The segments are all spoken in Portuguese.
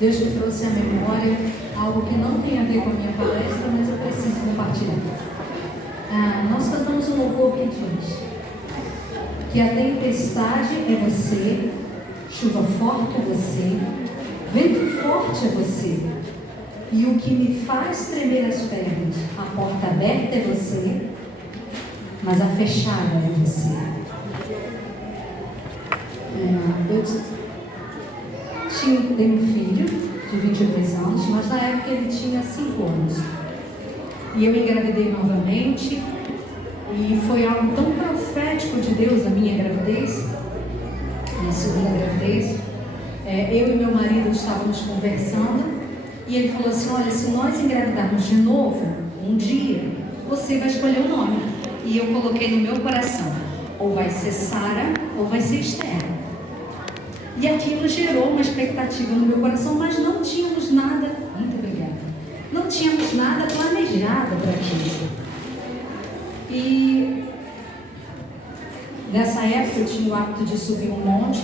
Deus me trouxe à memória algo que não tem a ver com a minha palestra, mas eu preciso compartilhar. Nós cantamos um louvor que diz que a tempestade é você, chuva forte é você, vento forte é você, e o que me faz tremer as pernas, a porta aberta é você, mas a fechada é você. Eu tenho um filho de 23 anos, mas na época ele tinha 5 anos. E eu engravidei novamente, e foi algo tão profético de Deus, a minha gravidez, minha segunda gravidez. Eu e meu marido estávamos conversando, e ele falou assim: olha, se nós engravidarmos de novo, um dia, você vai escolher o nome. E eu coloquei no meu coração: ou vai ser Sara, ou vai ser Esther. E aquilo gerou uma expectativa no meu coração, mas não tínhamos nada, muito obrigada, não tínhamos nada planejado para aquilo. E nessa época eu tinha o hábito de subir um monte.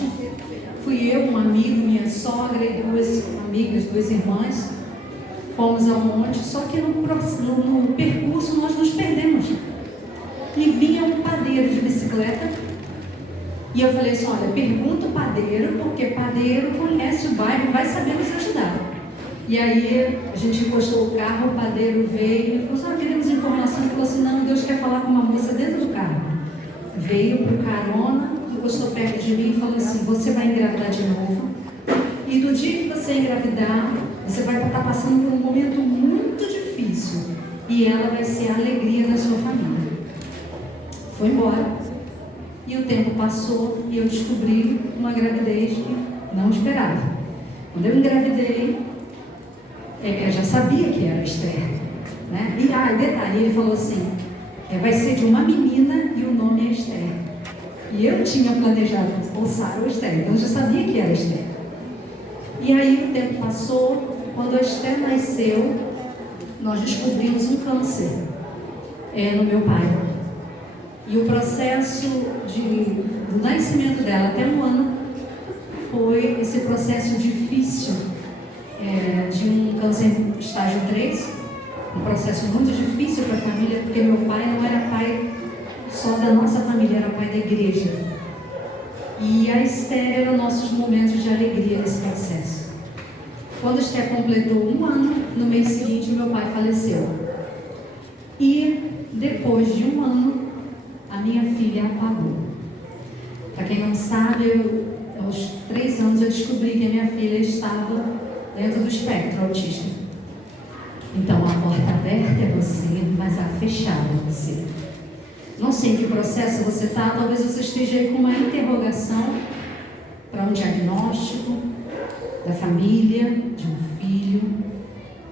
Fui eu, um amigo, minha sogra e 2 amigas, 2 irmãs. Fomos ao monte, só que no percurso nós nos perdemos. E vinha um padeiro de bicicleta. E eu falei assim: olha, pergunta o padeiro, porque padeiro conhece o bairro, vai saber nos ajudar. E aí a gente encostou o carro, o padeiro veio, ele falou assim: queremos informação. Ele falou assim: não, Deus quer falar com uma moça dentro do carro. Veio pro carona, encostou perto de mim e falou assim: você vai engravidar de novo, e do dia que você engravidar, você vai estar passando por um momento muito difícil, e ela vai ser a alegria da sua família. Foi embora. E o tempo passou e eu descobri uma gravidez que não esperava. Quando eu engravidei, eu já sabia que era Esther, né? E detalhe, ele falou assim: vai ser de uma menina e o nome é Esther. E eu tinha planejado ou Sara ou Esther, então eu já sabia que era Esther. E aí o tempo passou. Quando a Esther nasceu, nós descobrimos um câncer no meu pai. E o processo do nascimento dela até 1 ano foi esse processo difícil, de um câncer estágio 3, um processo muito difícil para a família, porque meu pai não era pai só da nossa família, era pai da igreja. E a Esther eram nossos momentos de alegria nesse processo. Quando a Esther completou 1 ano, no mês seguinte meu pai faleceu. E depois de 1 ano, a minha filha apagou. Para quem não sabe, aos 3 anos eu descobri que a minha filha estava dentro do espectro autista. Então a porta aberta é você, mas a fechada é você. Não sei em que processo você está, talvez você esteja aí com uma interrogação para um diagnóstico da família, de um filho,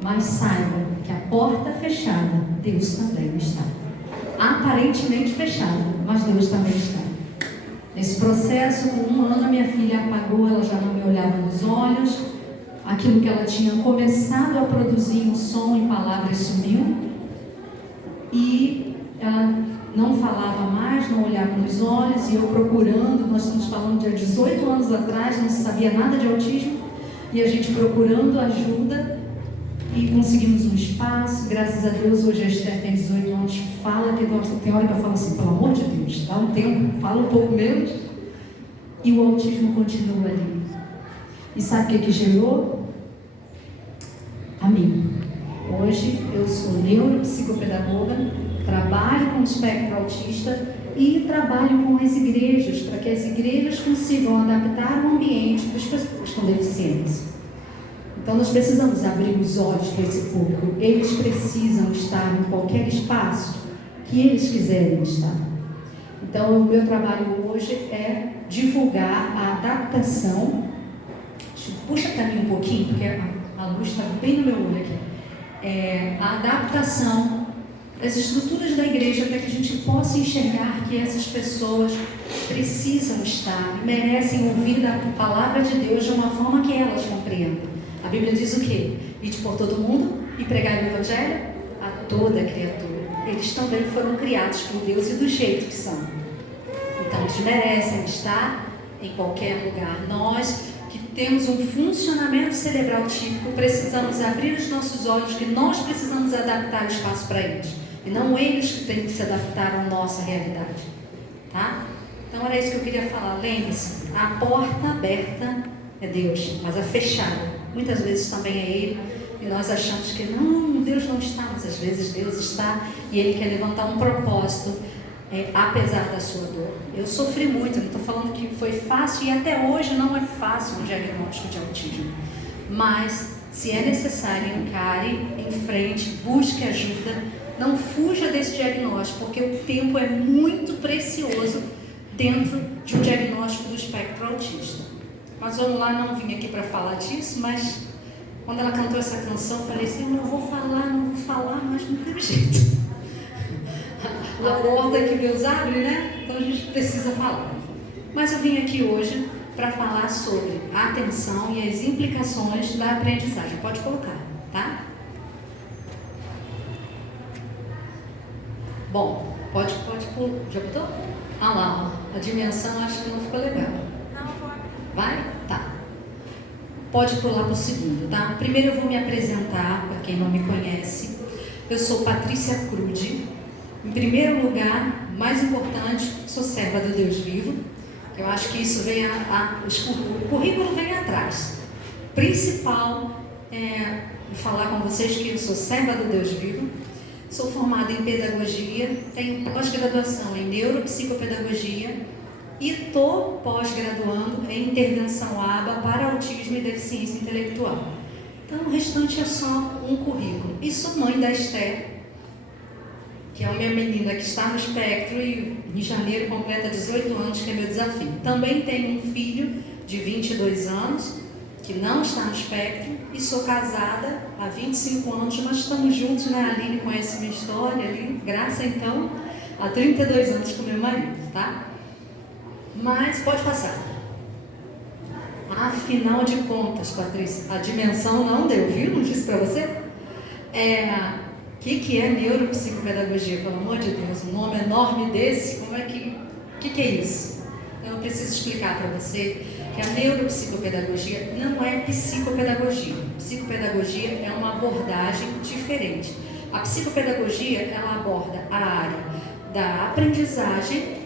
mas saiba que a porta fechada, Deus também está. Aparentemente fechada, mas Deus também está. Nesse processo, com 1 ano, a minha filha apagou, ela já não me olhava nos olhos, aquilo que ela tinha começado a produzir em som, em palavras, sumiu, e ela não falava mais, não olhava nos olhos, e eu procurando, nós estamos falando de há 18 anos atrás, não se sabia nada de autismo, e a gente procurando ajuda, e conseguimos um espaço. Graças a Deus, hoje a Esther tem 18 anos, fala, tem hora que eu falo assim: pelo amor de Deus, dá um tempo, fala um pouco menos, e o autismo continua ali. E sabe o que gerou? A mim. Hoje eu sou neuropsicopedagoga, trabalho com o espectro autista e trabalho com as igrejas, para que as igrejas consigam adaptar o ambiente para as pessoas com deficiência. Então nós precisamos abrir os olhos para esse público. Eles precisam estar em qualquer espaço que eles quiserem estar. Então o meu trabalho hoje é divulgar a adaptação. Puxa para mim um pouquinho, porque a luz está bem no meu olho aqui. A adaptação das estruturas da igreja, para que a gente possa enxergar que essas pessoas precisam estar, merecem ouvir a palavra de Deus de uma forma que elas compreendam. A Bíblia diz o quê? Ide por todo mundo e pregai o Evangelho a toda criatura. Eles também foram criados por Deus e do jeito que são. Então eles merecem estar em qualquer lugar. Nós que temos um funcionamento cerebral típico, precisamos abrir os nossos olhos, que nós precisamos adaptar o espaço para eles, e não eles que têm que se adaptar à nossa realidade, tá? Então era isso que eu queria falar. Lembre-se, a porta aberta é Deus, mas a fechada muitas vezes também é Ele, e nós achamos que não, Deus não está, mas às vezes Deus está, e Ele quer levantar um propósito, apesar da sua dor. Eu sofri muito, não estou falando que foi fácil, e até hoje não é fácil um diagnóstico de autismo, mas se é necessário, encare, enfrente, busque ajuda, não fuja desse diagnóstico, porque o tempo é muito precioso dentro de um diagnóstico do espectro autista. Mas vamos lá, não vim aqui para falar disso, mas quando ela cantou essa canção, eu falei assim, eu não vou falar, mas não teve jeito. A porta que Deus abre, né? Então a gente precisa falar. Mas eu vim aqui hoje para falar sobre a atenção e as implicações da aprendizagem. Pode colocar, tá? Bom, pode já botou? Ah lá, a dimensão acho que não ficou legal. Vai? Tá. Pode pular para o segundo, tá? Primeiro eu vou me apresentar, para quem não me conhece. Eu sou Patrícia Crude. Em primeiro lugar, mais importante, sou serva do Deus vivo. Eu acho que isso vem o currículo vem atrás. Principal vou falar com vocês que eu sou serva do Deus vivo. Sou formada em pedagogia, tenho pós-graduação em neuropsicopedagogia e estou pós-graduando em intervenção ABA para autismo e deficiência intelectual. Então o restante é só um currículo. E sou mãe da Esther, que é a minha menina que está no espectro e em janeiro completa 18 anos, que é meu desafio. Também tenho um filho de 22 anos, que não está no espectro, e sou casada há 25 anos, mas estamos juntos, né? A Aline conhece minha história, ali, Graça, então, há 32 anos com meu marido, tá? Mas pode passar. Afinal de contas, Patrícia, a dimensão não deu, viu? Não disse para você? O que é neuropsicopedagogia? Pelo amor de Deus, um nome enorme desse, como é que... O que é isso? Eu preciso explicar para você que a neuropsicopedagogia não é psicopedagogia. Psicopedagogia é uma abordagem diferente. A psicopedagogia, ela aborda a área da aprendizagem,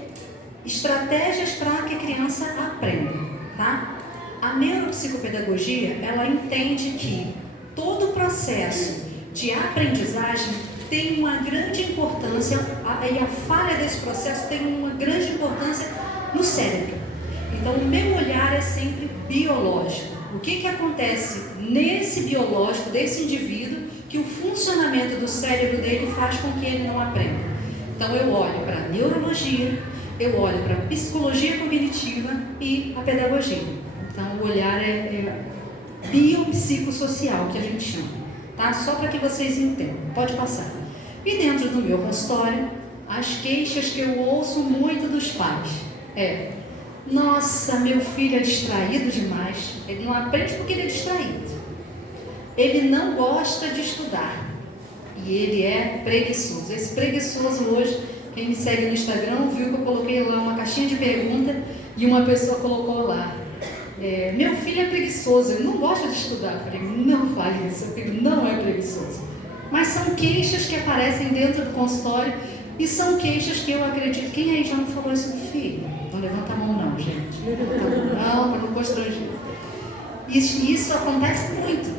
estratégias para que a criança aprenda, tá? A neuropsicopedagogia, ela entende que todo o processo de aprendizagem tem uma grande importância, e a falha desse processo tem uma grande importância no cérebro. Então, o meu olhar é sempre biológico. O que acontece nesse biológico desse indivíduo que o funcionamento do cérebro dele faz com que ele não aprenda? Então, eu olho para a neurologia, eu olho para a psicologia cognitiva e a pedagogia. Então, o olhar é biopsicossocial, que a gente chama, tá? Só para que vocês entendam. Pode passar. E dentro do meu consultório, as queixas que eu ouço muito dos pais nossa, meu filho é distraído demais, ele não aprende porque ele é distraído, ele não gosta de estudar e ele é preguiçoso. Esse preguiçoso hoje, quem me segue no Instagram viu que eu coloquei lá uma caixinha de pergunta e uma pessoa colocou lá, meu filho é preguiçoso, ele não gosta de estudar. Eu falei, não fale isso, seu filho não é preguiçoso. Mas são queixas que aparecem dentro do consultório e são queixas que eu acredito. Quem aí já não falou isso do filho? Não levanta a mão não, gente. Não, para não constranger. Isso acontece muito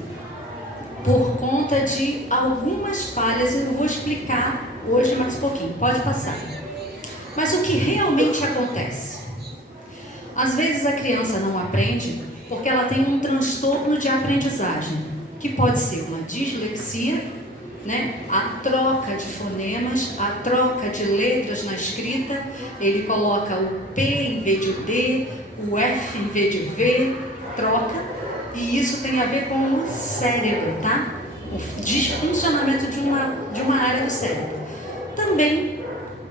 por conta de algumas falhas. Eu vou explicar hoje mais um pouquinho. Pode passar. Mas o que realmente acontece? Às vezes a criança não aprende porque ela tem um transtorno de aprendizagem, que pode ser uma dislexia, né? A troca de fonemas, a troca de letras na escrita, ele coloca o P em vez de D, o F em vez de V, troca, e isso tem a ver com o cérebro, tá? O desfuncionamento de uma área do cérebro. Também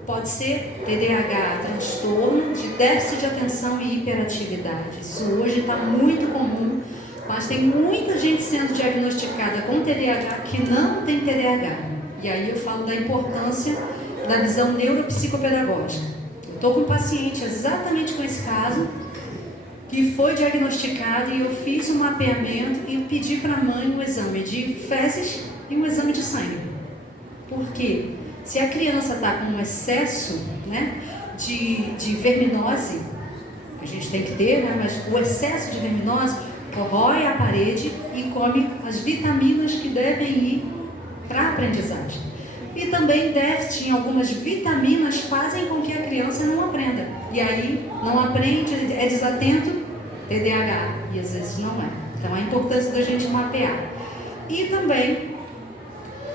pode ser TDAH, transtorno de déficit de atenção e hiperatividade. Isso hoje está muito comum. Mas tem muita gente sendo diagnosticada com TDAH que não tem TDAH. E aí eu falo da importância da visão neuropsicopedagógica. Estou com um paciente exatamente com esse caso, que foi diagnosticado e eu fiz um mapeamento e pedi para a mãe um exame de fezes e um exame de sangue. Por quê? Se a criança está com um excesso, né, de verminose, a gente tem que ter, né, mas o excesso de verminose corrói a parede e come as vitaminas que devem ir para a aprendizagem. E também déficit em algumas vitaminas fazem com que a criança não aprenda. E aí não aprende, é desatento, TDAH, e às vezes não é. Então a importância da gente mapear. E também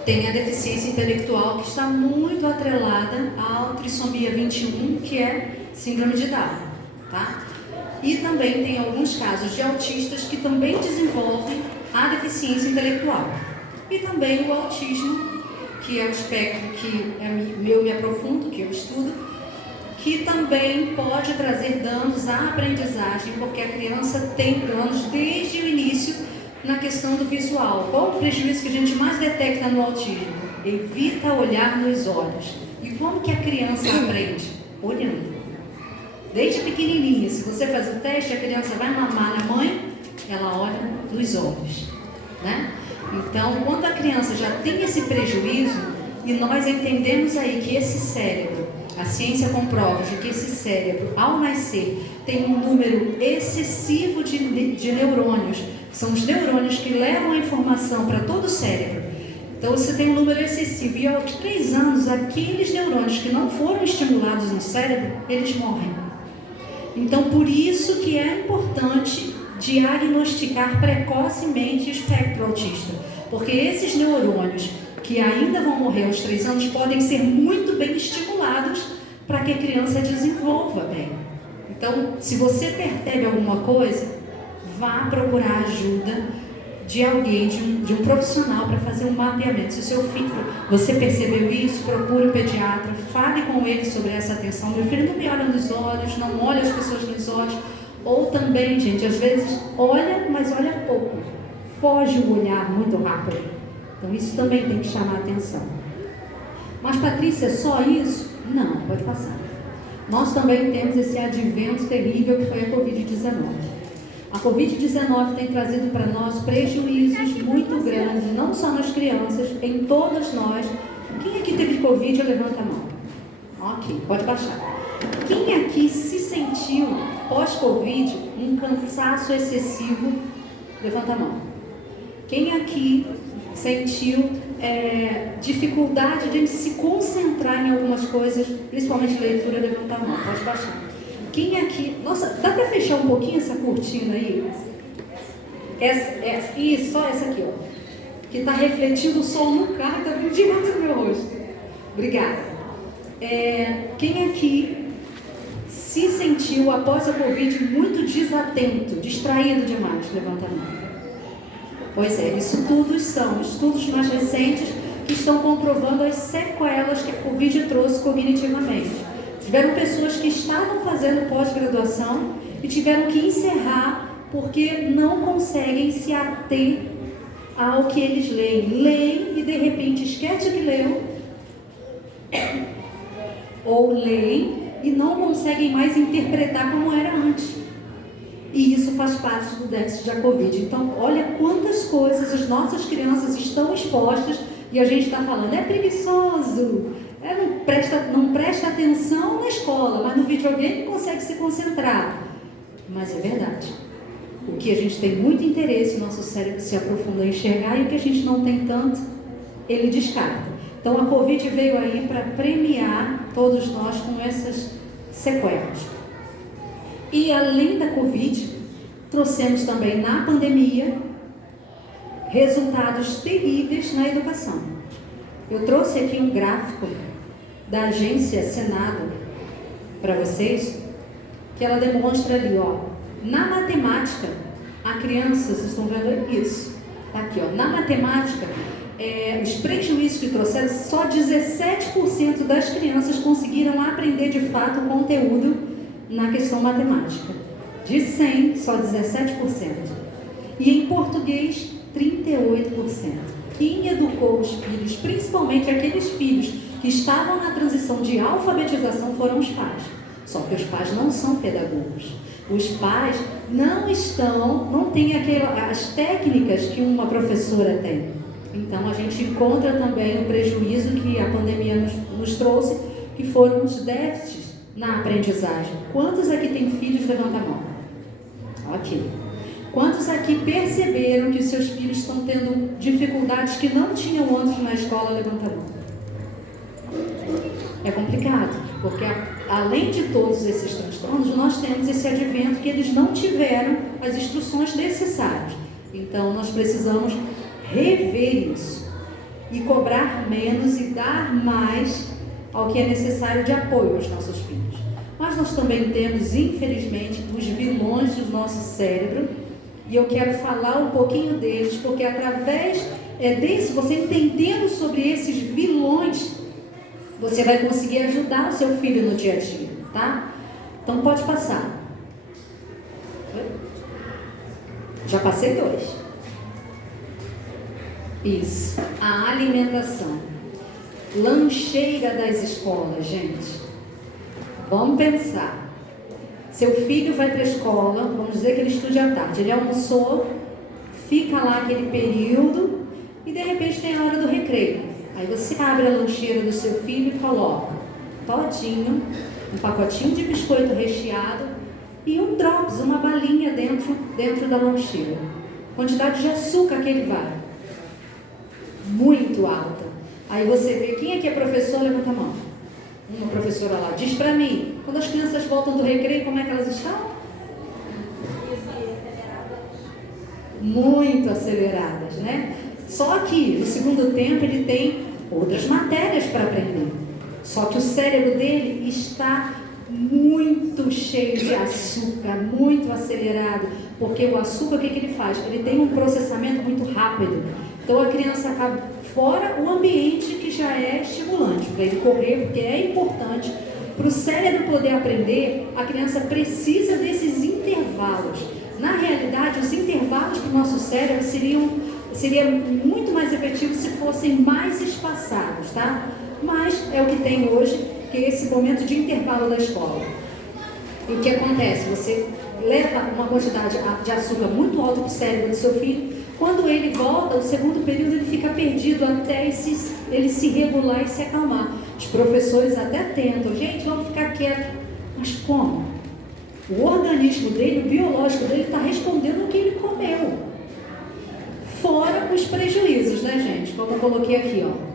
tem a deficiência intelectual que está muito atrelada à trissomia 21, que é síndrome de Down, tá? E também tem alguns casos de autistas que também desenvolvem a deficiência intelectual. E também o autismo, que é o espectro que eu me aprofundo, que eu estudo, que também pode trazer danos à aprendizagem, porque a criança tem danos desde o início na questão do visual. Qual o prejuízo que a gente mais detecta no autismo? Evita olhar nos olhos. E como que a criança aprende? Olhando. Desde pequenininha, se você faz o teste, a criança vai mamar na mãe, ela olha nos olhos, né? Então, quando a criança já tem esse prejuízo, e nós entendemos aí que esse cérebro, a ciência comprova de que esse cérebro, ao nascer, tem um número excessivo de neurônios, que são os neurônios que levam a informação para todo o cérebro. Então, você tem um número excessivo, e aos 3 anos, aqueles neurônios que não foram estimulados no cérebro, eles morrem. Então, por isso que é importante diagnosticar precocemente o espectro autista, porque esses neurônios que ainda vão morrer aos 3 anos podem ser muito bem estimulados para que a criança desenvolva bem. Então, se você percebe alguma coisa, vá procurar ajuda de alguém, de um profissional para fazer um mapeamento. Se o seu filho, você percebeu isso, procure um pediatra, fale com ele sobre essa atenção. Meu filho não me olha nos olhos, não olha as pessoas nos olhos. Ou também, gente, às vezes olha, mas olha pouco. Foge o olhar muito rápido. Então isso também tem que chamar a atenção. Mas Patrícia, é só isso? Não, pode passar. Nós também temos esse advento terrível que foi a Covid-19. A Covid-19 tem trazido para nós prejuízos muito grandes, não só nas crianças, em todas nós. Quem aqui teve Covid, levanta a mão. Ok, pode baixar. Quem aqui se sentiu, pós-Covid, um cansaço excessivo, levanta a mão. Quem aqui sentiu dificuldade de se concentrar em algumas coisas, principalmente leitura, levanta a mão, pode baixar. Quem aqui... Nossa, dá para fechar um pouquinho essa cortina aí? Isso, só essa aqui, ó. Que está refletindo o sol no carro e está vindo direto no meu rosto. Obrigada. Quem aqui se sentiu, após a Covid, muito desatento, distraído demais? Levanta a mão. Pois é, isso tudo são estudos mais recentes que estão comprovando as sequelas que a Covid trouxe cognitivamente. Tiveram pessoas que estavam fazendo pós-graduação e tiveram que encerrar porque não conseguem se ater ao que eles leem. Leem e de repente esquece o que leu, ou leem e não conseguem mais interpretar como era antes. E isso faz parte do déficit da Covid. Então, olha quantas coisas as nossas crianças estão expostas e a gente está falando, é preguiçoso, não presta atenção na escola, mas no videogame consegue se concentrar. Mas é verdade. O que a gente tem muito interesse, nosso cérebro se aprofunda em enxergar, e o que a gente não tem tanto, ele descarta. Então a Covid veio aí para premiar todos nós com essas sequelas. E além da Covid, trouxemos também na pandemia resultados terríveis na educação. Eu trouxe aqui um gráfico da agência Senado para vocês, que ela demonstra ali, ó, na matemática, a criança, vocês estão vendo isso? Tá aqui, ó, na matemática, os prejuízos que trouxeram, só 17% das crianças conseguiram aprender de fato o conteúdo na questão matemática. De 100, só 17%. E em português, 38%. Quem educou os filhos, principalmente aqueles filhos que estavam na transição de alfabetização, foram os pais. Só que os pais não são pedagogos. Os pais não tem as técnicas que uma professora tem. Então a gente encontra também o prejuízo que a pandemia nos trouxe, que foram os déficits na aprendizagem. Quantos aqui têm filhos? Levanta a mão. Aqui. Quantos aqui perceberam que os seus filhos estão tendo dificuldades que não tinham antes na escola? Levanta a mão. É complicado, porque além de todos esses transtornos, nós temos esse advento que eles não tiveram as instruções necessárias. Então nós precisamos rever isso e cobrar menos e dar mais ao que é necessário de apoio aos nossos filhos. Mas nós também temos, infelizmente, os vilões do nosso cérebro, e eu quero falar um pouquinho deles, porque através você entendendo sobre esses vilões, você vai conseguir ajudar o seu filho no dia a dia, tá? Então pode passar. Já passei 2. Isso, a alimentação. Lancheira das escolas, gente. Vamos pensar. Seu filho vai para a escola, vamos dizer que ele estude à tarde. Ele almoçou, fica lá aquele período e de repente tem a hora do recreio. Aí você abre a lancheira do seu filho e coloca todinho, um pacotinho de biscoito recheado e um drops, uma balinha dentro da lancheira. Quantidade de açúcar que ele vai. Muito alta. Aí você vê, quem aqui é professor? Levanta a mão. Uma professora lá, diz pra mim, quando as crianças voltam do recreio, como é que elas estão? Muito aceleradas, né? Só que no segundo tempo ele tem outras matérias para aprender. Só que o cérebro dele está muito cheio de açúcar, muito acelerado, porque o açúcar, o que ele faz? Ele tem um processamento muito rápido. Então a criança acaba fora o ambiente que já é estimulante para ele correr, porque é importante para o cérebro poder aprender. A criança precisa desses intervalos. Na realidade, os intervalos para o nosso cérebro seria muito mais efetivo se fossem mais espaçados, tá? Mas é o que tem hoje, que é esse momento de intervalo da escola. E o que acontece? Você leva uma quantidade de açúcar muito alta para o cérebro do seu filho. Quando ele volta, o segundo período ele fica perdido até ele se regular e se acalmar. Os professores até tentam, gente, vamos ficar quieto. Mas como? O organismo dele, o biológico dele está respondendo o que ele comeu. Fora os prejuízos, né, gente? Como eu coloquei aqui, ó.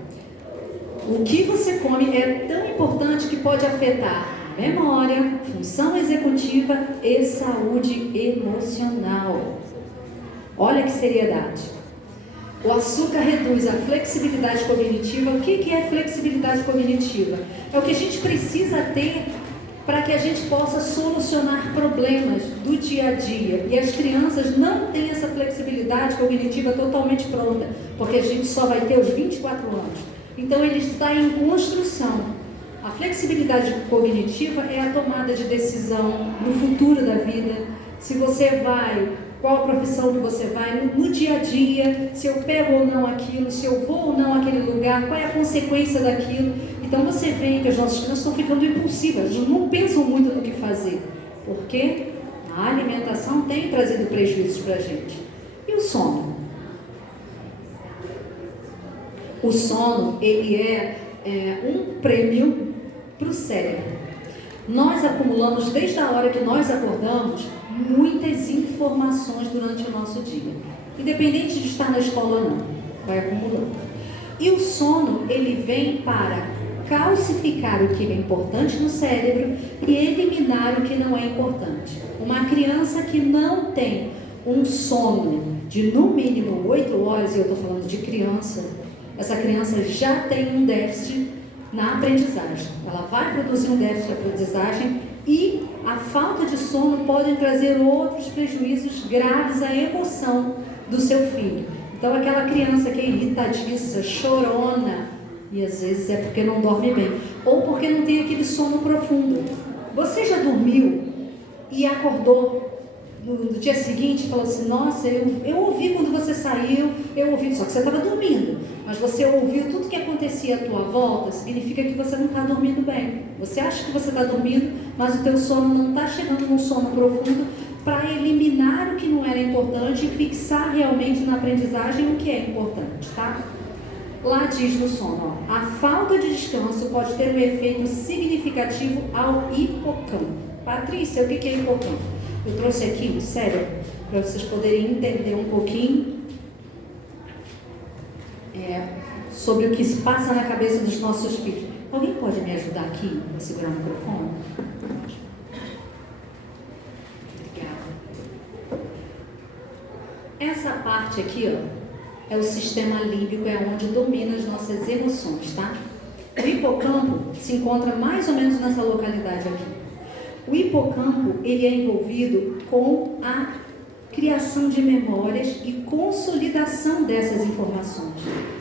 O que você come é tão importante que pode afetar memória, função executiva e saúde emocional. Olha que seriedade. O açúcar reduz a flexibilidade cognitiva. O que é flexibilidade cognitiva? É o que a gente precisa ter para que a gente possa solucionar problemas do dia a dia. E as crianças não têm essa flexibilidade cognitiva totalmente pronta, porque a gente só vai ter aos 24 anos. Então ele está em construção. A flexibilidade cognitiva é a tomada de decisão no futuro da vida. Se você vai, qual a profissão que você vai, no dia a dia, se eu pego ou não aquilo, se eu vou ou não àquele lugar, qual é a consequência daquilo. Então você vê que as nossas crianças estão ficando impulsivas, não pensam muito no que fazer, porque a alimentação tem trazido prejuízos para a gente. E o sono? O sono, ele é um prêmio para o cérebro. Nós acumulamos, desde a hora que nós acordamos, muitas informações durante o nosso dia. Independente de estar na escola ou não, vai acumulando. E o sono, ele vem para calcificar o que é importante no cérebro e eliminar o que não é importante. Uma criança que não tem um sono de no mínimo 8 horas, e eu estou falando de criança, essa criança já tem um déficit na aprendizagem. Ela vai produzir um déficit de aprendizagem e a falta de sono pode trazer outros prejuízos graves à emoção do seu filho. Então aquela criança que é irritadiça, chorona, e às vezes é porque não dorme bem, ou porque não tem aquele sono profundo. Você já dormiu e acordou no dia seguinte e falou assim, nossa, eu ouvi quando você saiu, eu ouvi, só que você estava dormindo, mas você ouviu tudo que acontecia à tua volta, significa que você não está dormindo bem. Você acha que você está dormindo, mas o teu sono não está chegando num sono profundo para eliminar o que não era importante e fixar realmente na aprendizagem o que é importante, tá? Lá diz no sono, ó, a falta de descanso pode ter um efeito significativo ao hipocampo. Patrícia, o que é hipocampo? Eu trouxe aqui o cérebro para vocês poderem entender um pouquinho sobre o que se passa na cabeça dos nossos filhos. Alguém pode me ajudar aqui a segurar o microfone? Obrigada. Essa parte aqui, ó, é o sistema límbico, é onde domina as nossas emoções, tá? O hipocampo se encontra mais ou menos nessa localidade aqui. O hipocampo, ele é envolvido com a criação de memórias e consolidação dessas informações.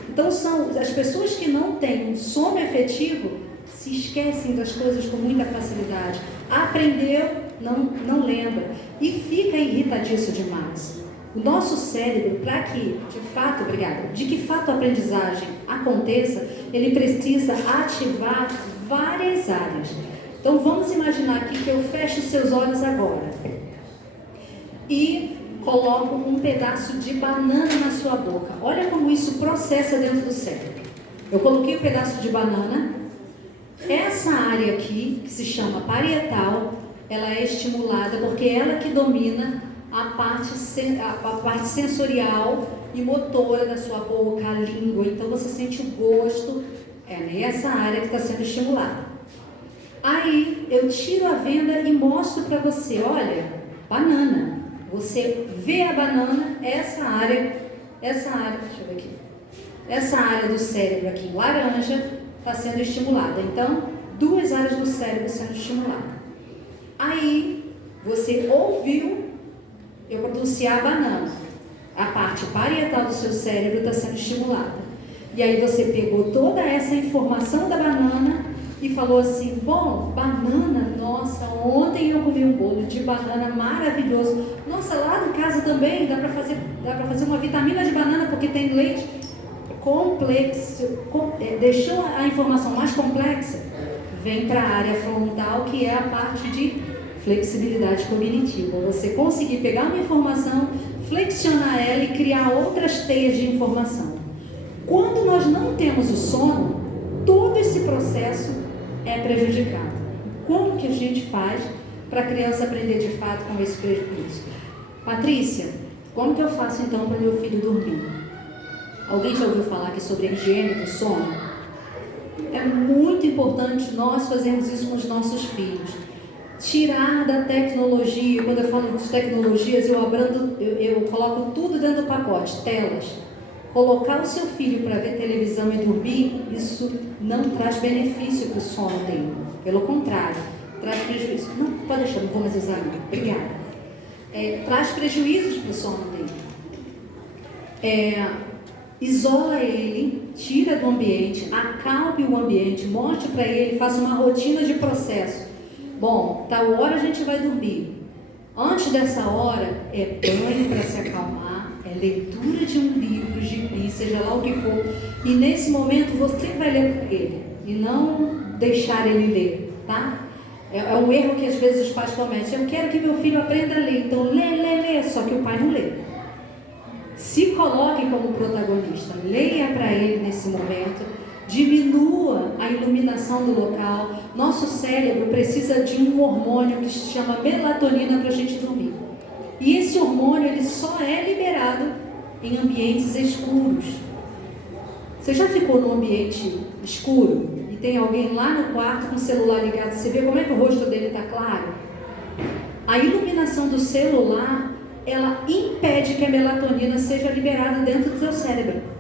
Então, são as pessoas que não têm um sono efetivo se esquecem das coisas com muita facilidade. Aprendeu, não lembra e fica irritadiço demais. O nosso cérebro, para que, de fato a aprendizagem aconteça, ele precisa ativar várias áreas. Então, vamos imaginar aqui que eu fecho os seus olhos agora e coloco um pedaço de banana na sua boca. Olha como isso processa dentro do cérebro. Eu coloquei um pedaço de banana. Essa área aqui, que se chama parietal, ela é estimulada porque é ela que domina a parte sensorial e motora da sua boca, a língua. Então você sente o gosto, é nessa área que está sendo estimulada. Aí eu tiro a venda e mostro para você, olha, banana. Você vê a banana, essa área, deixa eu ver aqui. Essa área do cérebro aqui, laranja, está sendo estimulada. Então, duas áreas do cérebro sendo estimuladas. Aí, você ouviu eu pronunciar a banana. A parte parietal do seu cérebro está sendo estimulada. E aí você pegou toda essa informação da banana e falou assim, bom, banana, nossa, ontem eu comi um bolo de banana maravilhoso. Nossa, lá no caso também dá para fazer uma vitamina de banana porque tem leite complexo. Deixou a informação mais complexa, vem para a área frontal, que é a parte de flexibilidade cognitiva. Você conseguir pegar uma informação, flexionar ela e criar outras teias de informação. Quando nós não temos o sono, todo esse processo é prejudicado. Como que a gente faz para a criança aprender de fato com esse prejuízo? Patrícia, como que eu faço então para meu filho dormir? Alguém já ouviu falar aqui sobre a higiene do sono? É muito importante nós fazermos isso com os nossos filhos. Tirar da tecnologia, quando eu falo de tecnologias, eu coloco tudo dentro do pacote, telas. Colocar o seu filho para ver televisão e dormir, isso não traz benefício para o sono dele. Pelo contrário, traz prejuízo. Não, pode deixar, não vou mais usar não. Obrigada. Traz prejuízos para o sono dele. Isola ele, tira do ambiente, acalme o ambiente, mostre para ele, faça uma rotina de processo. Bom, tal hora a gente vai dormir. Antes dessa hora, é banho para se acalmar, é leitura de um livro, gibi, seja lá o que for. E nesse momento você vai ler para ele e não deixar ele ler, tá? É um erro que às vezes os pais cometem. Eu quero que meu filho aprenda a ler, então lê, só que o pai não lê. Se coloque como protagonista, leia para ele nesse momento. Diminua a iluminação do local. Nosso cérebro precisa de um hormônio que se chama melatonina para a gente dormir. E esse hormônio ele só é liberado em ambientes escuros. Você já ficou num ambiente escuro e tem alguém lá no quarto com o celular ligado? Você vê como é que o rosto dele está claro? A iluminação do celular, ela impede que a melatonina seja liberada dentro do seu cérebro.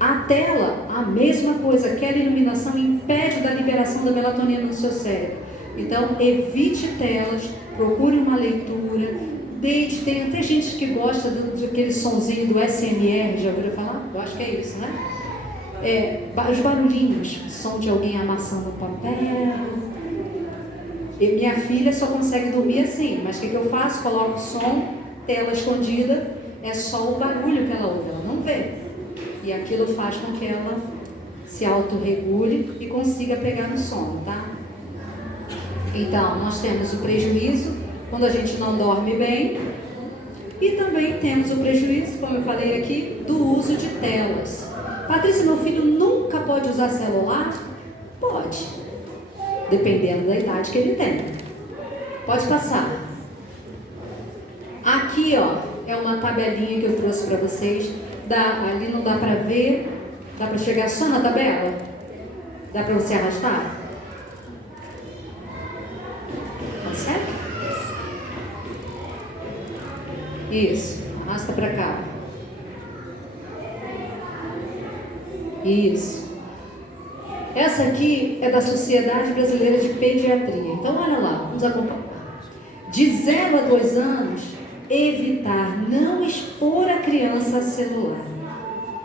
A tela, a mesma coisa, aquela iluminação impede da liberação da melatonina no seu cérebro. Então, evite telas, procure uma leitura, deite. Tem até gente que gosta daquele sonzinho do SMR, já ouviram falar? Eu acho que é isso, né? Os barulhinhos, o som de alguém amassando papel. Minha filha só consegue dormir assim, mas o que eu faço? Coloco o som, tela escondida, é só o barulho que ela ouve, ela não vê. E aquilo faz com que ela se autorregule e consiga pegar no sono, tá? Então, nós temos o prejuízo quando a gente não dorme bem. E também temos o prejuízo, como eu falei aqui, do uso de telas. Patrícia, meu filho nunca pode usar celular? Pode, dependendo da idade que ele tem. Pode passar. Aqui, ó, é uma tabelinha que eu trouxe para vocês. Ali não dá para ver. Dá para chegar só na tabela? Dá para você arrastar? Consegue? Isso, arrasta para cá. Isso. Essa aqui é da Sociedade Brasileira de Pediatria. Então, olha lá, vamos acompanhar. De 0 a 2 anos, evitar não expor a criança a celular.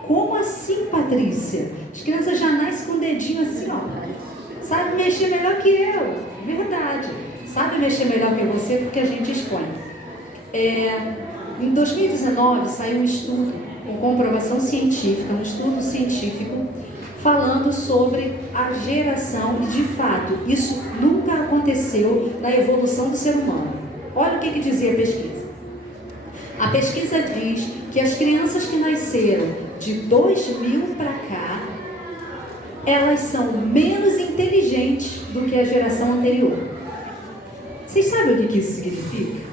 Como assim, Patrícia? As crianças já nascem com o dedinho assim, ó. Sabe mexer melhor que eu. Verdade. Sabe mexer melhor que você porque a gente expõe. Em 2019 saiu um estudo com comprovação científica, um estudo científico falando sobre a geração e de fato isso nunca aconteceu na evolução do ser humano. Olha o que dizia a pesquisa. A pesquisa diz que as crianças que nasceram de 2000 para cá, elas são menos inteligentes do que a geração anterior. Vocês sabem o que isso significa?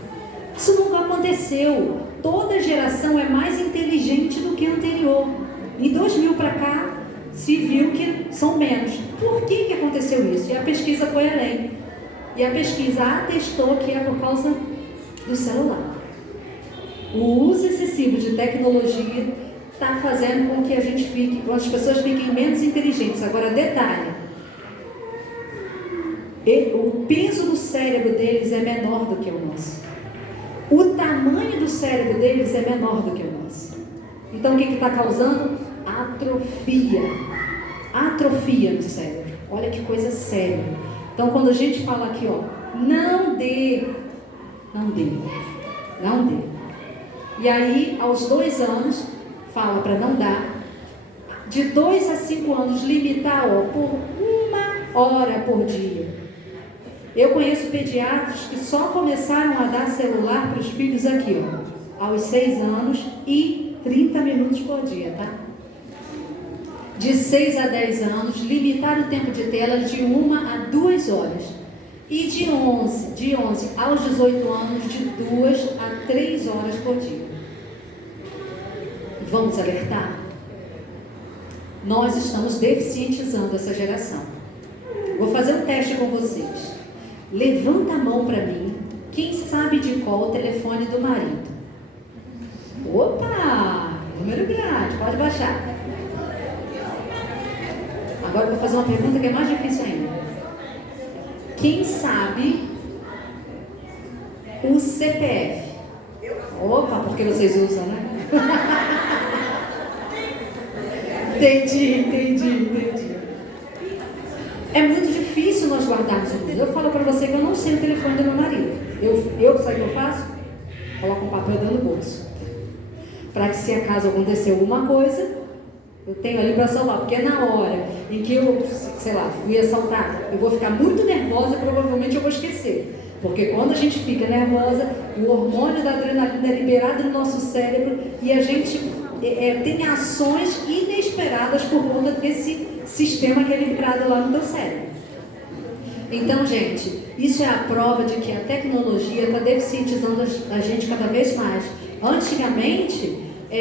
Isso nunca aconteceu. Toda geração é mais inteligente do que a anterior. Em 2000 para cá, se viu que são menos. Por que aconteceu isso? E a pesquisa foi além. E a pesquisa atestou que é por causa do celular. O uso excessivo de tecnologia está fazendo com que as pessoas fiquem menos inteligentes. Agora, detalhe. O peso do cérebro deles é menor do que o nosso. O tamanho do cérebro deles é menor do que o nosso. Então, o que está causando? Atrofia. Atrofia no cérebro. Olha que coisa séria. Então, quando a gente fala aqui, ó, não dê. E aí, aos 2 anos, fala para não dar. De 2 a 5 anos, limitar, ó, por 1 hora por dia. Eu conheço pediatras que só começaram a dar celular para os filhos aqui, ó, aos 6 anos e 30 minutos por dia, tá? De 6 a 10 anos, limitar o tempo de tela de 1 a 2 horas. E de 11 aos 18 anos, de 2 a 3 horas por dia. Vamos alertar? Nós estamos deficientizando essa geração. Vou fazer um teste com vocês. Levanta a mão para mim. Quem sabe de qual o telefone do marido? Opa! Número grande, pode baixar. Agora eu vou fazer uma pergunta que é mais difícil ainda. Quem sabe o CPF? Opa, porque vocês usam, né? Entendi. É muito difícil nós guardarmos tudo. Eu falo para você que eu não sei o telefone do meu marido. Sabe o que eu faço? Coloco um papel dentro do bolso. Para que se acaso acontecer alguma coisa, eu tenho ali para salvar. Porque na hora em que eu, fui assaltada, eu vou ficar muito nervosa e provavelmente eu vou esquecer. Porque quando a gente fica nervosa, o hormônio da adrenalina é liberado no nosso cérebro e a gente tem ações inesperadas por conta desse sistema que é liberado lá no teu cérebro. Então, gente, isso é a prova de que a tecnologia está deficientizando a gente cada vez mais. Antigamente,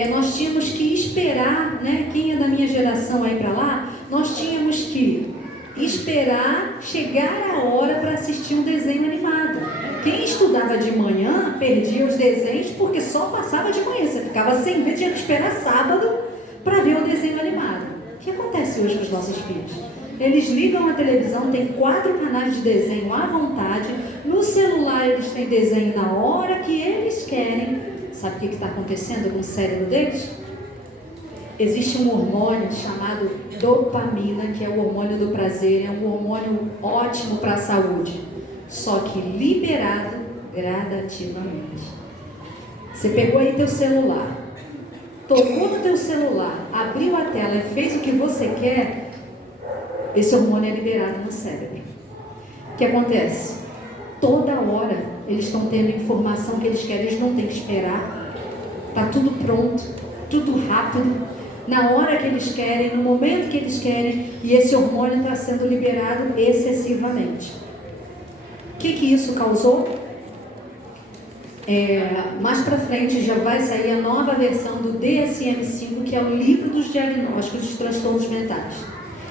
nós tínhamos que esperar, né? Quem é da minha geração aí para lá, nós tínhamos que esperar chegar a hora para assistir um desenho animado. Quem estudava de manhã perdia os desenhos porque só passava de manhã. Você ficava sem ver, tinha que esperar sábado para ver o desenho animado. O que acontece hoje com os nossos filhos? Eles ligam a televisão, tem 4 canais de desenho à vontade. No celular eles têm desenho na hora que eles querem. Sabe o que está acontecendo com o cérebro deles? Existe um hormônio chamado dopamina, que é o hormônio do prazer, é um hormônio ótimo para a saúde, só que liberado gradativamente. Você pegou aí teu celular, tocou no teu celular, abriu a tela e fez o que você quer, esse hormônio é liberado no cérebro. O que acontece? Toda hora eles estão tendo informação que eles querem, eles não têm que esperar. Está tudo pronto, tudo rápido, na hora que eles querem, no momento que eles querem, e esse hormônio está sendo liberado excessivamente. O que isso causou? Mais para frente já vai sair a nova versão do DSM-5, que é o livro dos diagnósticos dos transtornos mentais.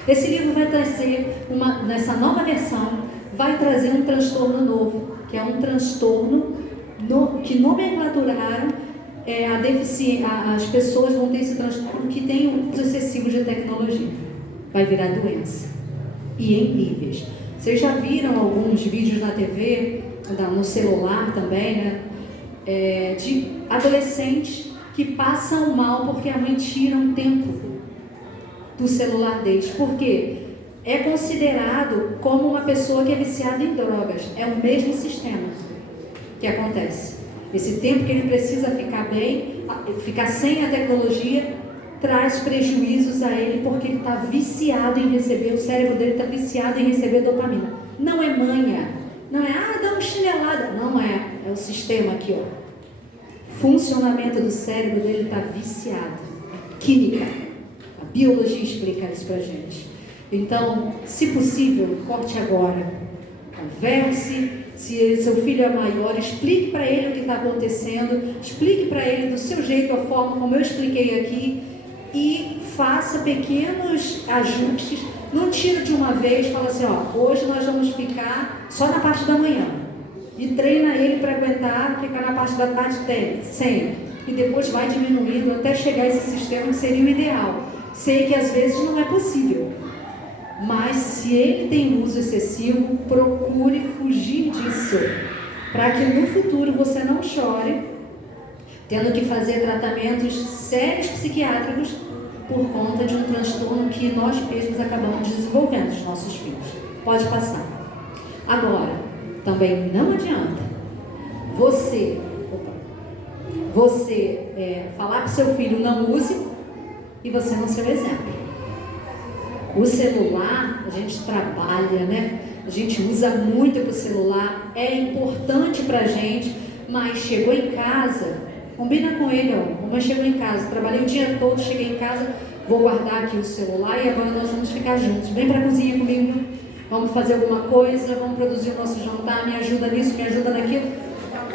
Esse livro vai trazer, nessa nova versão, vai trazer um transtorno novo, que é um transtorno que nomenclaturaram as pessoas vão ter esse transtorno que tem um uso excessivo de tecnologia. Vai virar doença. E em níveis. Vocês já viram alguns vídeos na TV, no celular também, né? De adolescentes que passam mal porque a mãe tira um tempo do celular deles. Por quê? É considerado como uma pessoa que é viciada em drogas. É o mesmo sistema que acontece. Esse tempo que ele precisa ficar bem, ficar sem a tecnologia, traz prejuízos a ele porque ele está viciado em receber, o cérebro dele está viciado em receber dopamina. Não é manha, não é, dá uma chinelada, não é o sistema aqui, ó. Funcionamento do cérebro dele está viciado. Química, a biologia explica isso pra gente. Então, se possível, corte agora, converse. Se seu filho é maior, explique para ele o que está acontecendo, explique para ele do seu jeito, a forma como eu expliquei aqui, e faça pequenos ajustes. Não tira de uma vez, fala assim, hoje nós vamos ficar só na parte da manhã, e treina ele para aguentar ficar na parte da tarde sempre, e depois vai diminuindo até chegar a esse sistema que seria o ideal. Sei que às vezes não é possível, mas se ele tem uso excessivo, procure fugir disso, para que no futuro você não chore, tendo que fazer tratamentos sérios psiquiátricos por conta de um transtorno que nós mesmos acabamos desenvolvendo, os nossos filhos. Pode passar. Agora, também não adianta você falar para o seu filho não use e você não ser o exemplo. O celular, a gente trabalha, né? A gente usa muito o celular, é importante pra gente, mas chegou em casa, combina com ele, mas chegou em casa, trabalhei o dia todo, cheguei em casa, vou guardar aqui o celular e agora nós vamos ficar juntos. Vem pra cozinha comigo, vamos fazer alguma coisa, vamos produzir o nosso jantar, me ajuda nisso, me ajuda naquilo.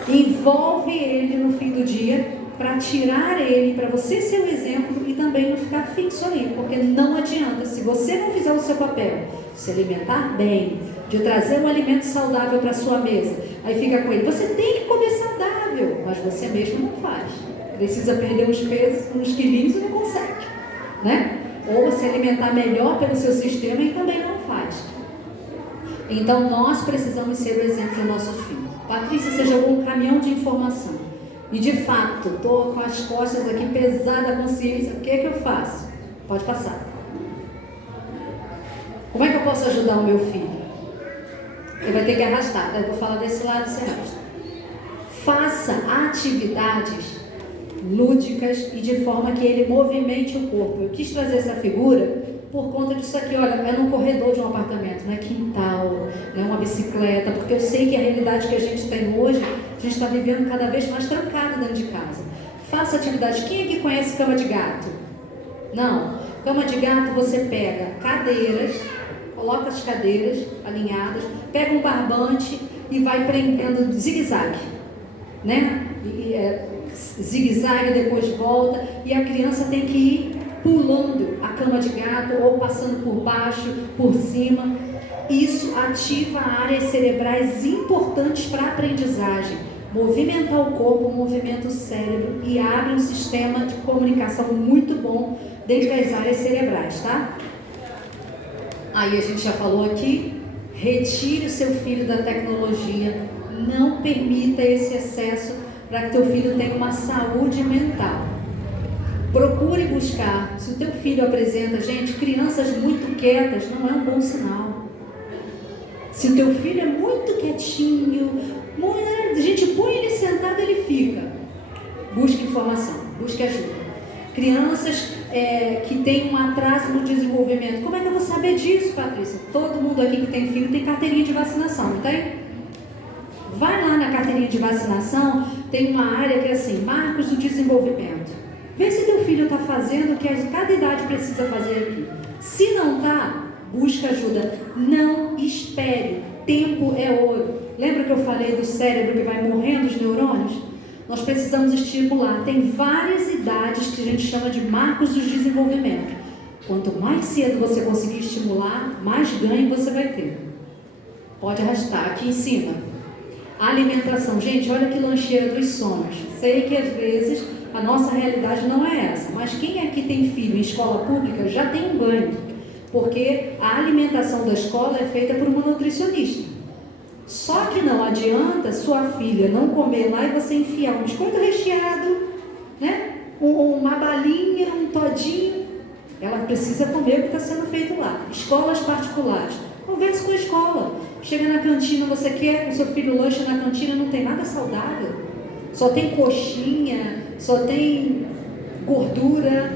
Envolve ele no fim do dia, para tirar ele, para você ser o exemplo e também não ficar fixo ali, porque não adianta, se você não fizer o seu papel, se alimentar bem, de trazer um alimento saudável para a sua mesa, aí fica com ele, você tem que comer saudável, mas você mesmo não faz, precisa perder uns pesos, uns quilinhos e não consegue, né? Ou se alimentar melhor pelo seu sistema e também não faz. Então nós precisamos ser o exemplo dos nossos filhos. Patrícia, você jogou um caminhão de informação. E de fato, estou com as costas aqui pesada a consciência. O que é que eu faço? Pode passar. Como é que eu posso ajudar o meu filho? Ele vai ter que arrastar. Eu vou falar desse lado, você arrasta. Faça atividades lúdicas e de forma que ele movimente o corpo. Eu quis trazer essa figura por conta disso aqui. Olha, é num corredor de um apartamento, não é quintal, não é uma bicicleta, porque eu sei que a realidade que a gente tem hoje, a gente está vivendo cada vez mais trancado dentro de casa. Faça atividade. Quem aqui conhece cama de gato? Não. Cama de gato, você pega cadeiras, coloca as cadeiras alinhadas, pega um barbante e vai prendendo zigue-zague, né? Zigue-zague, depois volta, e a criança tem que ir pulando a cama de gato ou passando por baixo, por cima. Isso ativa áreas cerebrais importantes para a aprendizagem. Movimentar o corpo, movimenta o cérebro e abre um sistema de comunicação muito bom dentro das áreas cerebrais, tá? Aí a gente já falou aqui, retire o seu filho da tecnologia, não permita esse excesso para que teu filho tenha uma saúde mental. Procure buscar, se o teu filho apresenta, gente, crianças muito quietas não é um bom sinal. Se o teu filho é muito quietinho, a gente põe ele sentado, ele fica. Busque informação, busque ajuda. Crianças que têm um atraso no desenvolvimento, como é que eu vou saber disso, Patrícia? Todo mundo aqui que tem filho tem carteirinha de vacinação, não tem? Vai lá na carteirinha de vacinação, tem uma área que é assim, marcos do desenvolvimento. Vê se teu filho está fazendo o que cada idade precisa fazer aqui. Se não está, busca ajuda. Não espere. Tempo é ouro. Lembra que eu falei do cérebro que vai morrendo os neurônios? Nós precisamos estimular. Tem várias idades que a gente chama de marcos do desenvolvimento. Quanto mais cedo você conseguir estimular, mais ganho você vai ter. Pode arrastar aqui em cima. Alimentação. Gente, olha que lancheira dos sonhos. Sei que às vezes a nossa realidade não é essa, mas quem aqui tem filho em escola pública já tem um ganho, porque a alimentação da escola é feita por uma nutricionista. Só que não adianta sua filha não comer lá e você enfiar um biscoito recheado, né? Uma balinha, um todinho. Ela precisa comer o que está sendo feito lá. Escolas particulares. Converse com a escola. Chega na cantina, você quer que o seu filho lanche na cantina, não tem nada saudável. Só tem coxinha, só tem gordura.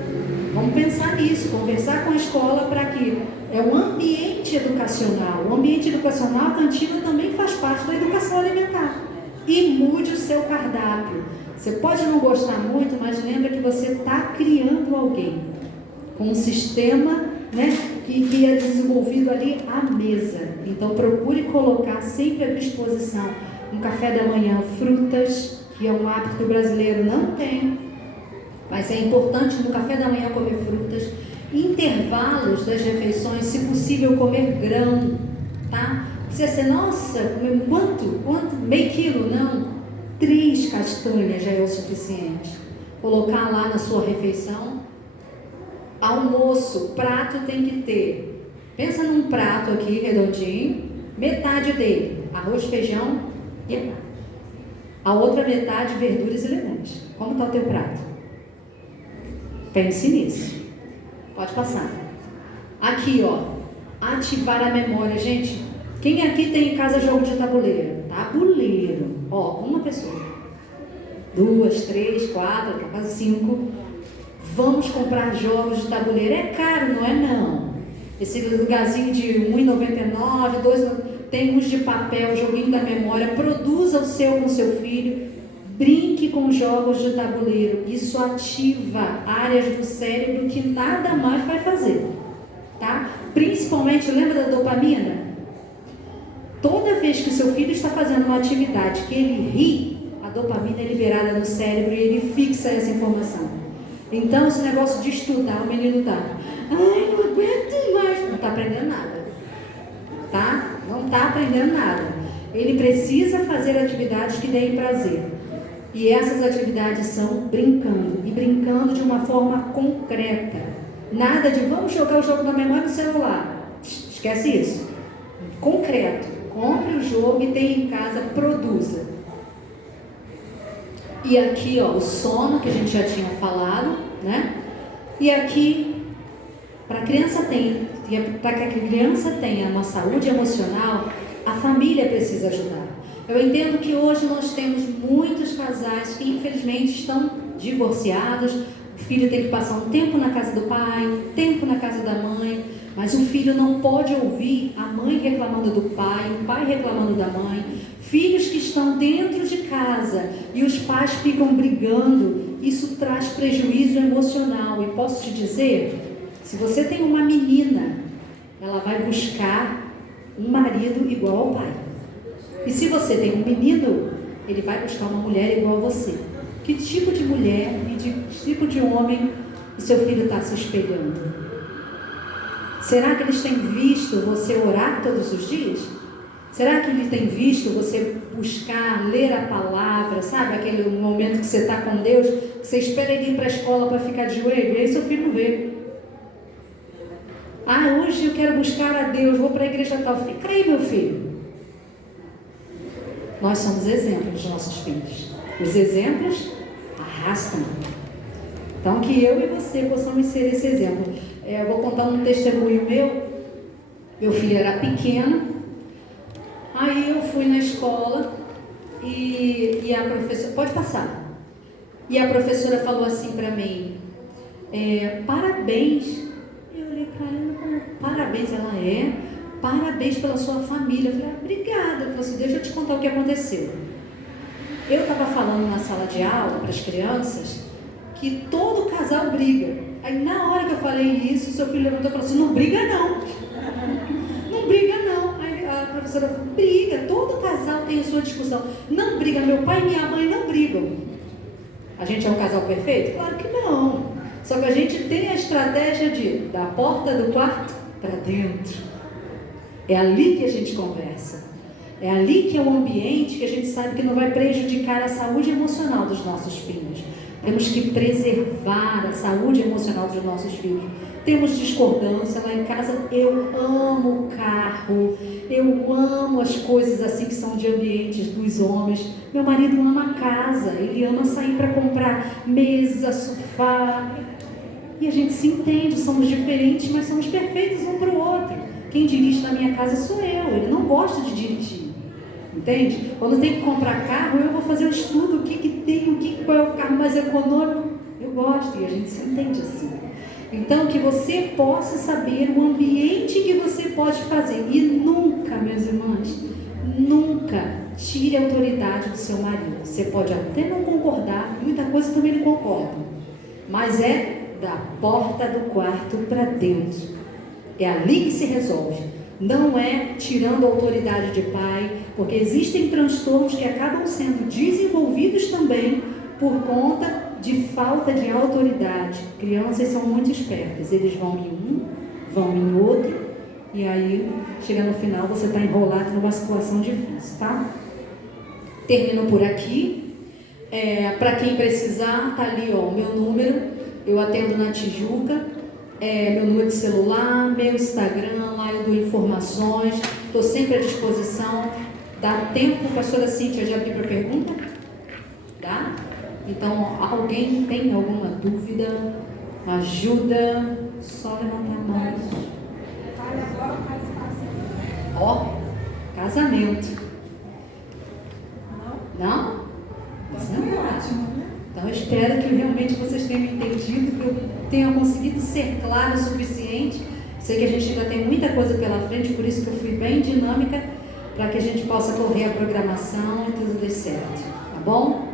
Vamos pensar nisso, conversar com a escola para que é um ambiente educacional. O ambiente educacional, a cantina também faz parte da educação alimentar. E mude o seu cardápio. Você pode não gostar muito, mas lembra que você está criando alguém com um sistema, né, que é desenvolvido ali à mesa. Então procure colocar sempre à disposição um café da manhã, frutas, que é um hábito que o brasileiro não tem, mas é importante no café da manhã comer frutas, intervalos das refeições, se possível comer grão, tá? Precisa ser, nossa, comer quanto? Meio quilo? Não, 3 castanhas já é o suficiente. Colocar lá na sua refeição. Almoço, prato tem que ter, pensa num prato aqui redondinho, metade dele, arroz, feijão e a outra metade, verduras e legumes. Como está o teu prato? Pense nisso. Pode passar. Aqui, ó, ativar a memória. Gente, quem aqui tem em casa jogo de tabuleiro? Tabuleiro. Ó, uma pessoa. 2, 3, 4, capaz 5. Vamos comprar jogos de tabuleiro. É caro, não é não? Esse lugarzinho de R$1,99, tem uns de papel, joguinho da memória. Produza o seu com seu filho. Brinque com jogos de tabuleiro. Isso ativa áreas do cérebro que nada mais vai fazer. Tá? Principalmente, lembra da dopamina? Toda vez que o seu filho está fazendo uma atividade que ele ri, a dopamina é liberada no cérebro e ele fixa essa informação. Então, esse negócio de estudar, o menino tá, ai, não aguento mais, não está aprendendo nada, tá? Não está aprendendo nada. Ele precisa fazer atividades que deem prazer. E essas atividades são brincando, e brincando de uma forma concreta. Nada de vamos jogar o jogo da memória no celular. Esquece isso. Concreto. Compre o jogo e tenha em casa, produza. E aqui, ó, o sono, que a gente já tinha falado, né? E aqui, para que a criança tenha uma saúde emocional, a família precisa ajudar. Eu entendo que hoje nós temos muitos casais que infelizmente estão divorciados, o filho tem que passar um tempo na casa do pai, um tempo na casa da mãe, mas o filho não pode ouvir a mãe reclamando do pai, o pai reclamando da mãe, filhos que estão dentro de casa e os pais ficam brigando. Isso traz prejuízo emocional. E posso te dizer, se você tem uma menina, ela vai buscar um marido igual ao pai. E se você tem um menino, ele vai buscar uma mulher igual a você. Que tipo de mulher e de tipo de homem o seu filho está se espelhando? Será que eles têm visto você orar todos os dias? Será que ele tem visto você buscar, ler a palavra, sabe? Aquele momento que você está com Deus, que você espera ele ir para a escola para ficar de joelho, e aí seu filho não vê. Ah, hoje eu quero buscar a Deus, vou para a igreja tal. Fica aí, meu filho. Nós somos exemplos dos nossos filhos. Os exemplos arrastam. Então, que eu e você possamos ser esse exemplo. Eu vou contar um testemunho meu. Meu filho era pequeno. Aí eu fui na escola e a professora... Pode passar. E a professora falou assim para mim, parabéns. Eu olhei para ela, parabéns. Ela parabéns pela sua família. Eu falei, obrigada. Ele falou assim, deixa eu te contar o que aconteceu. Eu estava falando na sala de aula para as crianças que todo casal briga. Aí na hora que eu falei isso, o seu filho levantou e falou assim, não briga não. Não briga não. Aí a professora falou, briga, todo casal tem a sua discussão. Não briga, meu pai e minha mãe não brigam. A gente é um casal perfeito? Claro que não. Só que a gente tem a estratégia de da porta do quarto para dentro. É ali que a gente conversa. É ali que é o ambiente que a gente sabe que não vai prejudicar a saúde emocional dos nossos filhos. Temos que preservar a saúde emocional dos nossos filhos. Temos discordância lá em casa. Eu amo o carro, eu amo as coisas assim que são de ambientes dos homens. Meu marido ama a casa, ele ama sair para comprar mesa, sofá. E a gente se entende, somos diferentes, mas somos perfeitos um para o outro. Quem dirige na minha casa sou eu, ele não gosta de dirigir. Entende? Quando tem que comprar carro, eu vou fazer o estudo, o que tem, qual é o carro mais econômico. Eu gosto e a gente se entende assim. Então, que você possa saber o ambiente que você pode fazer. E nunca, meus irmãos, nunca tire a autoridade do seu marido. Você pode até não concordar, muita coisa também não concorda. Mas é da porta do quarto para dentro. É ali que se resolve. Não é tirando a autoridade de pai, porque existem transtornos que acabam sendo desenvolvidos também por conta de falta de autoridade. Crianças são muito espertas, eles vão em um, vão em outro, e aí, chega no final, você está enrolado numa situação difícil, tá? Termino por aqui. Para quem precisar, tá ali, ó, o meu número, eu atendo na Tijuca. Meu número de celular, meu Instagram, lá eu dou informações, estou sempre à disposição. Dá tempo, pastora Cíntia, de abrir para pergunta? Dá? Então, alguém tem alguma dúvida, ajuda, só levantar a mão. Ó, casamento. Não? Isso é ótimo, né? Então, eu espero que realmente vocês tenham entendido, que eu tenha conseguido ser claro o suficiente. Sei que a gente ainda tem muita coisa pela frente, por isso que eu fui bem dinâmica, para que a gente possa correr a programação e tudo dê certo, tá bom?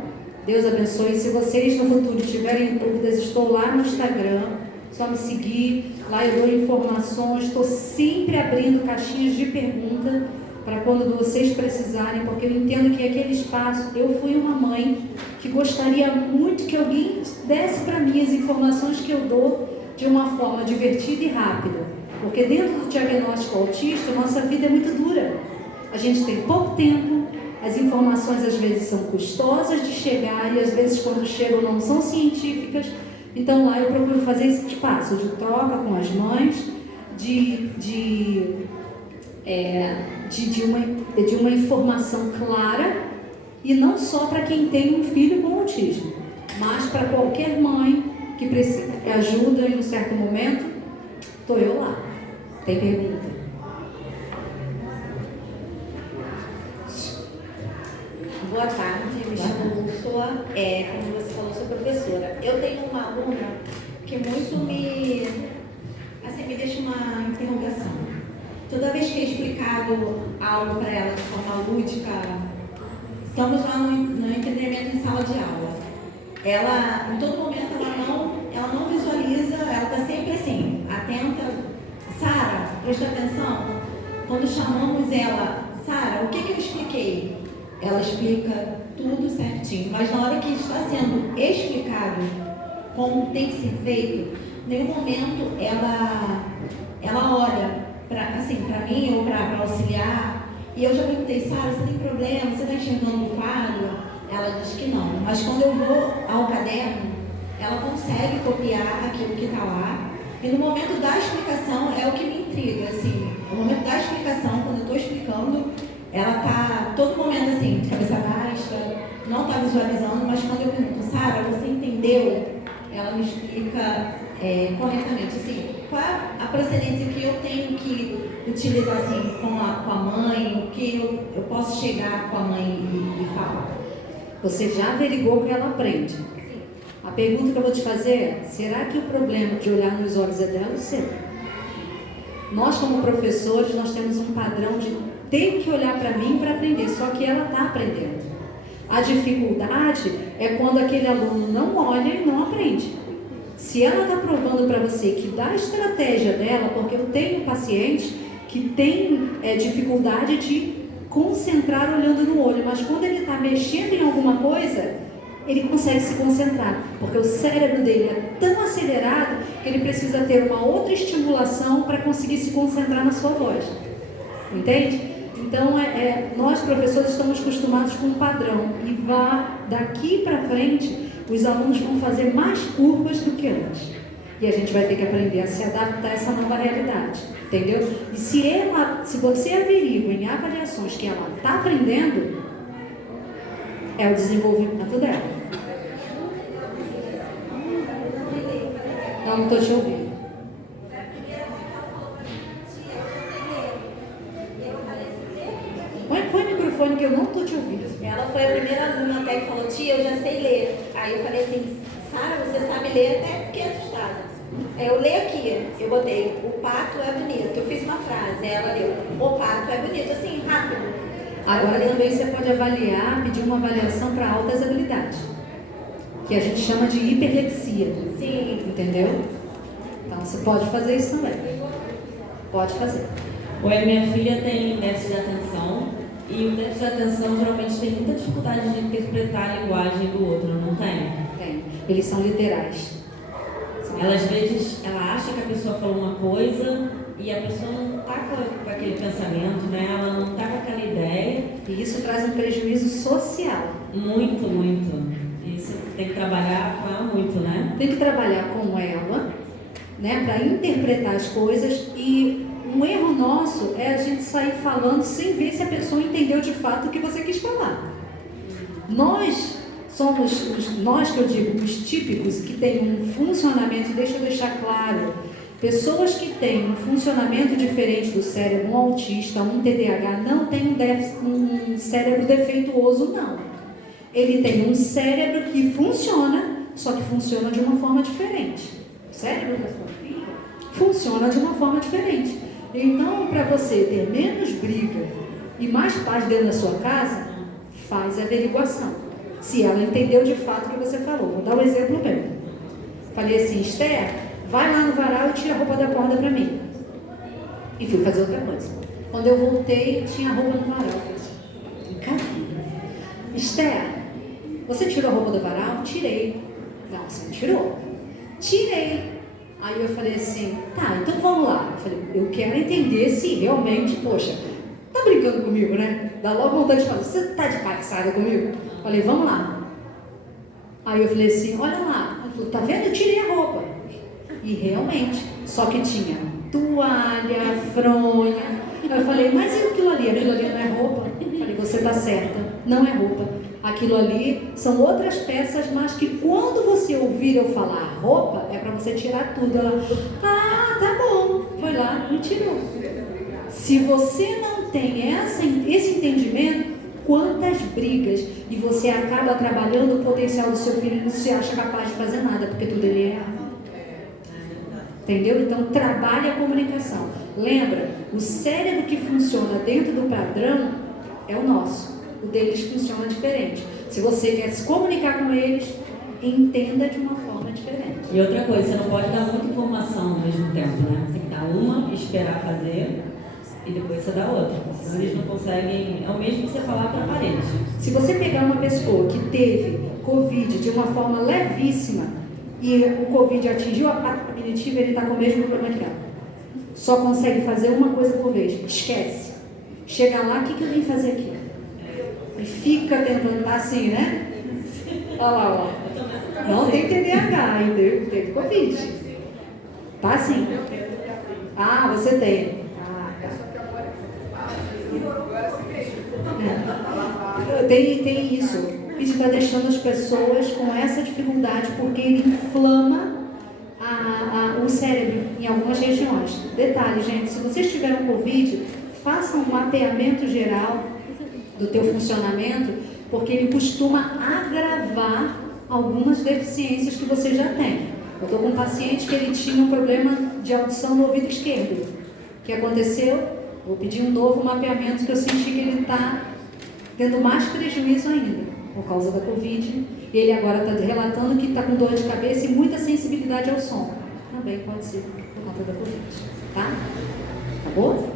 Deus abençoe. Se vocês no futuro tiverem dúvidas, estou lá no Instagram, só me seguir, lá eu dou informações, estou sempre abrindo caixinhas de pergunta, para quando vocês precisarem, porque eu entendo que aquele espaço, eu fui uma mãe que gostaria muito que alguém desse para mim as informações que eu dou de uma forma divertida e rápida, porque dentro do diagnóstico autista, nossa vida é muito dura, a gente tem pouco tempo, as informações às vezes são custosas de chegar e às vezes quando chegam não são científicas, então lá eu procuro fazer esse espaço de troca com as mães, de uma informação clara, e não só para quem tem um filho com autismo, mas para qualquer mãe que precisa de ajuda em um certo momento, estou eu lá. Tem pergunta? Boa tarde, eu me chamo Úrsula, como você falou, sou professora. Eu tenho uma aluna que muito me deixa uma interrogação. Toda vez que é explicado algo para ela de forma lúdica, estamos lá no entendimento em sala de aula. Ela, em todo momento, ela não visualiza, ela está sempre assim, atenta. Sara, presta atenção. Quando chamamos ela, Sara, o que eu expliquei? Ela explica tudo certinho, mas na hora que está sendo explicado como tem que ser feito, em nenhum momento ela olha para mim ou para auxiliar. E eu já perguntei, Sara, você tem problema? Você está enxergando o quadro? Ela diz que não. Mas quando eu vou ao caderno, ela consegue copiar aquilo que está lá. E no momento da explicação é o que me intriga, assim. No momento da explicação, quando eu estou explicando, ela está todo momento assim, de cabeça baixa, não está visualizando, mas quando eu pergunto, Sara, você entendeu? Ela me explica corretamente, assim, qual é a procedência que eu tenho que utilizar assim, com a mãe, o que eu posso chegar com a mãe e falar. Você já averigou que ela aprende? Sim. A pergunta que eu vou te fazer é, será que o problema de olhar nos olhos é dela ou seu? Nós, como professores, nós temos um padrão de ter que olhar para mim para aprender, só que ela está aprendendo. A dificuldade é quando aquele aluno não olha e não aprende. Se ela está provando para você que dá a estratégia dela, porque eu tenho pacientes que têm dificuldade de concentrar olhando no olho, mas quando ele está mexendo em alguma coisa, ele consegue se concentrar, porque o cérebro dele é tão acelerado que ele precisa ter uma outra estimulação para conseguir se concentrar na sua voz. Entende? Então, nós professores estamos acostumados com um padrão e daqui para frente os alunos vão fazer mais curvas do que antes. E a gente vai ter que aprender a se adaptar a essa nova realidade, entendeu? E se você averigua em avaliações que ela está aprendendo, é o desenvolvimento dela. Não estou te ouvindo. Põe o microfone que eu não estou te ouvindo. Ela foi a primeira aluna até que falou, tia, eu já sei ler. Aí eu falei assim, Sara, você sabe ler? Até fiquei assustada. Eu leio aqui, eu botei, o pato é bonito. Eu fiz uma frase, ela leu, o pato é bonito, assim, rápido. Agora também você pode avaliar, pedir uma avaliação para altas habilidades, que a gente chama de hiperlexia. Sim. Entendeu? Então você pode fazer isso também. Pode fazer. Oi, minha filha tem déficit de atenção e o déficit de atenção geralmente tem muita dificuldade de interpretar a linguagem do outro, não tem? Tem. Eles são literais. Ela às vezes acha que a pessoa falou uma coisa e a pessoa não está com aquele pensamento, né? Ela não está com aquela ideia. E isso traz um prejuízo social. Muito, muito. Isso tem que trabalhar com ela muito, né? Tem que trabalhar com ela, né, para interpretar as coisas. E um erro nosso é a gente sair falando sem ver se a pessoa entendeu de fato o que você quis falar. Nós somos, nós que eu digo, os típicos, que têm um funcionamento, deixa eu deixar claro, pessoas que têm um funcionamento diferente do cérebro, um autista, um TDAH, não tem um cérebro defeituoso, não. Ele tem um cérebro que funciona, só que funciona de uma forma diferente. O cérebro da sua filha funciona de uma forma diferente. Então, para você ter menos briga e mais paz dentro da sua casa, faz a averiguação. Se ela entendeu de fato o que você falou. Vou dar um exemplo meu. Falei assim, Esther, vai lá no varal e tira a roupa da corda para mim. E fui fazer outra coisa. Quando eu voltei, tinha a roupa no varal. Brincadeira. Esther, você tirou a roupa do varal? Tirei. Não, você não tirou? Tirei. Aí eu falei assim, tá, então vamos lá. Eu falei, eu quero entender se realmente, poxa, tá brincando comigo, né? Dá logo vontade de falar, você tá de palhaçada comigo? Falei, vamos lá. Aí eu falei assim, olha lá. Ela falou, tá vendo? Eu tirei a roupa. E realmente, só que tinha toalha, fronha. Aí eu falei, mas e aquilo ali? Aquilo ali não é roupa? Eu falei, você tá certa, não é roupa. Aquilo ali são outras peças, mas que quando você ouvir eu falar roupa, é para você tirar tudo. Ela, tá bom. Foi lá e tirou. Se você não tem esse entendimento, quantas brigas, e você acaba trabalhando o potencial do seu filho e não se acha capaz de fazer nada, porque tudo ele é errado. Entendeu? Então, trabalhe a comunicação. Lembra, o cérebro que funciona dentro do padrão é o nosso. O deles funciona diferente. Se você quer se comunicar com eles, entenda de uma forma diferente. E outra coisa, você não pode dar muita informação ao mesmo tempo, né? Você tem que dar uma, esperar fazer e depois você dá outra. Senão eles não conseguem, é o mesmo que você falar para a parede. Se você pegar uma pessoa que teve Covid de uma forma levíssima e o Covid atingiu a parte cognitiva, ele está com o mesmo problema que ela. Só consegue fazer uma coisa por vez, esquece. Chega lá, o que eu vim fazer aqui? E fica tentando, assim, né? Olha lá, ó. Não tem TDAH, entendeu? Tem Covid. Tá assim. Ah, você tem. Tem isso. Isso está deixando as pessoas com essa dificuldade porque ele inflama o cérebro em algumas regiões. Detalhe, gente, se vocês tiveram Covid, façam um mapeamento geral do teu funcionamento, porque ele costuma agravar algumas deficiências que você já tem. Eu estou com um paciente que ele tinha um problema de audição no ouvido esquerdo. que aconteceu? Vou pedir um novo mapeamento, que eu senti que ele está tendo mais prejuízo ainda, por causa da Covid. Ele agora está relatando que está com dor de cabeça e muita sensibilidade ao som. Também pode ser por conta da Covid, tá? Acabou?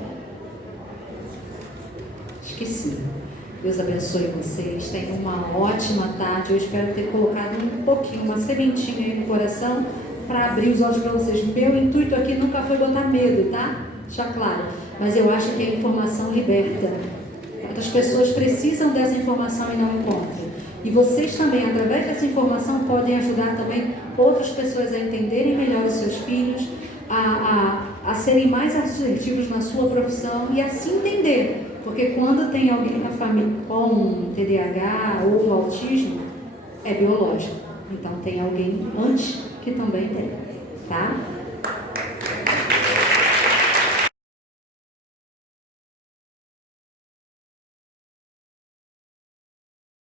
Esqueci. Deus abençoe vocês. Tenham uma ótima tarde. Eu espero ter colocado um pouquinho, uma sementinha aí no coração para abrir os olhos para vocês. Meu intuito aqui nunca foi botar medo, tá? Deixa claro. Mas eu acho que a informação liberta. Outras pessoas precisam dessa informação e não encontram. E vocês também, através dessa informação, podem ajudar também outras pessoas a entenderem melhor os seus filhos, a serem mais assertivos na sua profissão e a se entender. Porque quando tem alguém na família com TDAH ou autismo, é biológico. Então tem alguém antes que também tem, tá?